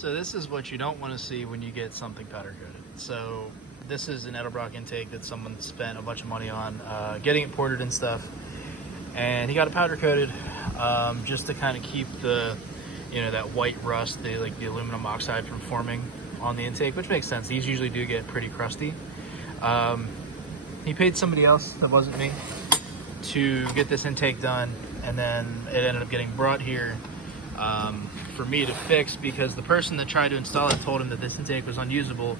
So this is what you don't want to see when you get something powder coated. So this is an Edelbrock intake that someone spent a bunch of money on getting it ported and stuff, and he got it powder coated just to kind of keep the, you know, that white rust, the aluminum oxide from forming on the intake, which makes sense. These usually do get pretty crusty. He paid somebody else that wasn't me to get this intake done, and then it ended up getting brought here for me to fix, because the person that tried to install it told him that this intake was unusable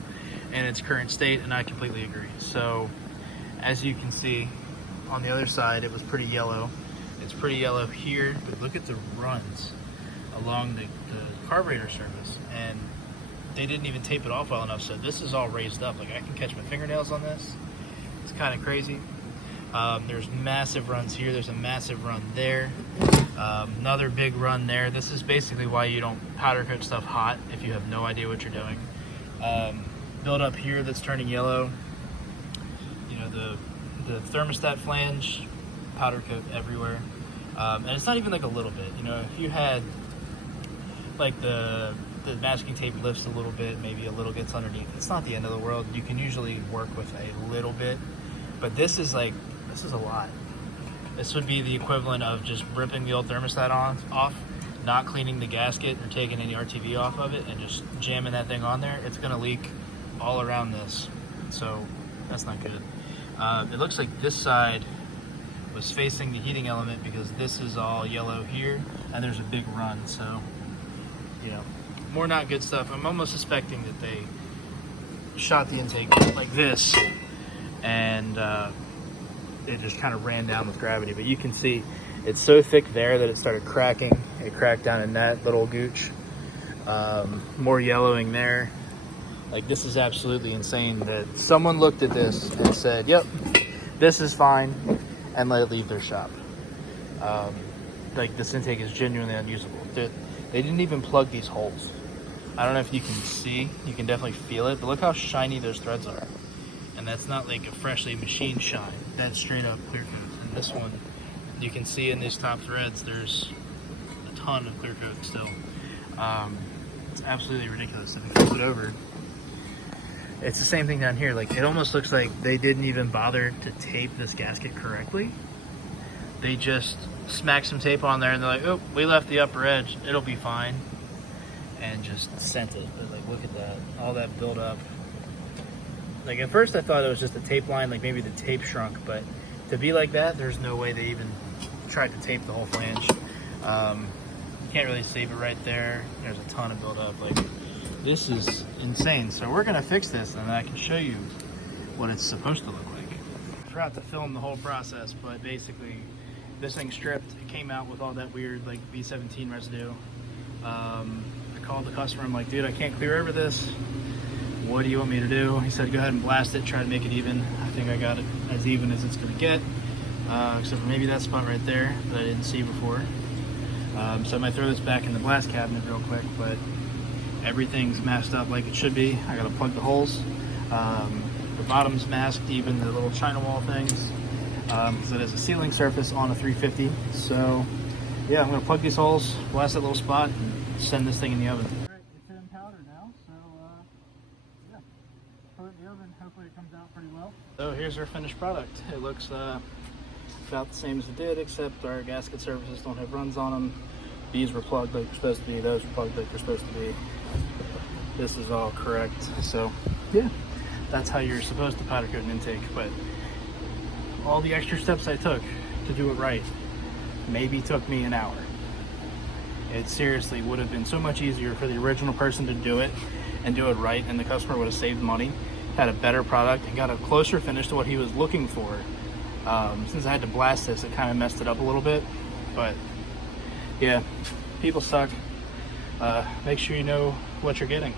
in its current state, and I completely agree. So as you can see on the other side, it was pretty yellow. It's pretty yellow here, but look at the runs along the carburetor surface, and they didn't even tape it off well enough, so this is all raised up. Like, I can catch my fingernails on this. It's kind of crazy. There's massive runs here. There's a massive run there. Another big run there. This is basically why you don't powder coat stuff hot if you have no idea what you're doing. Build up here that's turning yellow. You know, the thermostat flange, powder coat everywhere. And it's not even like a little bit. You know, if you had like the masking tape lifts a little bit, maybe a little gets underneath, it's not the end of the world. You can usually work with a little bit, but this is a lot. This would be the equivalent of just ripping the old thermostat off, not cleaning the gasket or taking any RTV off of it, and just jamming that thing on there. It's gonna leak all around this, so that's not good. It looks like this side was facing the heating element, because this is all yellow here, and there's a big run, so, you know, more not good stuff. I'm almost suspecting that they shot the intake like this, and it just kind of ran down with gravity. But you can see it's so thick there that it started cracking. It cracked down in that little gooch. More yellowing there. Like, this is absolutely insane that someone looked at this and said, yep, this is fine, and let it leave their shop. Like, this intake is genuinely unusable. They didn't even plug these holes. I don't know if you can see, you can definitely feel it, but look how shiny those threads are. And that's not like a freshly machined shine. That's straight up clear coat. And this one, you can see in these top threads, there's a ton of clear coat still. It's absolutely ridiculous. If you flip it over, it's the same thing down here. Like, it almost looks like they didn't even bother to tape this gasket correctly. They just smacked some tape on there and they're like, oh, we left the upper edge, it'll be fine. And just sent it. But like, look at that, all that build up. Like, at first I thought it was just a tape line, like maybe the tape shrunk, but to be like that, there's no way they even tried to tape the whole flange. You can't really save it right there. There's a ton of build up. Like, this is insane. So we're gonna fix this, and I can show you what it's supposed to look like. I forgot to film the whole process, but basically this thing stripped. It came out with all that weird like B17 residue. I called the customer. I'm like, dude, I can't clear over this. What do you want me to do? He said, go ahead and blast it, try to make it even. I think I got it as even as it's gonna get, except for maybe that spot right there that I didn't see before. So I might throw this back in the blast cabinet real quick, but everything's masked up like it should be. I gotta plug the holes. The bottom's masked, even the little China wall things, because it is a sealing surface on a 350. So yeah, I'm gonna plug these holes, blast that little spot, and send this thing in the oven. All right, it's in powder now, so yeah, put it in the oven. Hopefully it comes out pretty well. So here's our finished product. It looks about the same as it did, except our gasket surfaces don't have runs on them. These were plugged like they're supposed to be. Those were plugged like they're supposed to be. This is all correct. So yeah, that's how you're supposed to powder coat an intake. But all the extra steps I took to do it right maybe took me an hour. It seriously would have been so much easier for the original person to do it and do it right, and the customer would have saved money, had a better product, and got a closer finish to what he was looking for. Since I had to blast this, it kind of messed it up a little bit. But yeah, people suck. Make sure you know what you're getting.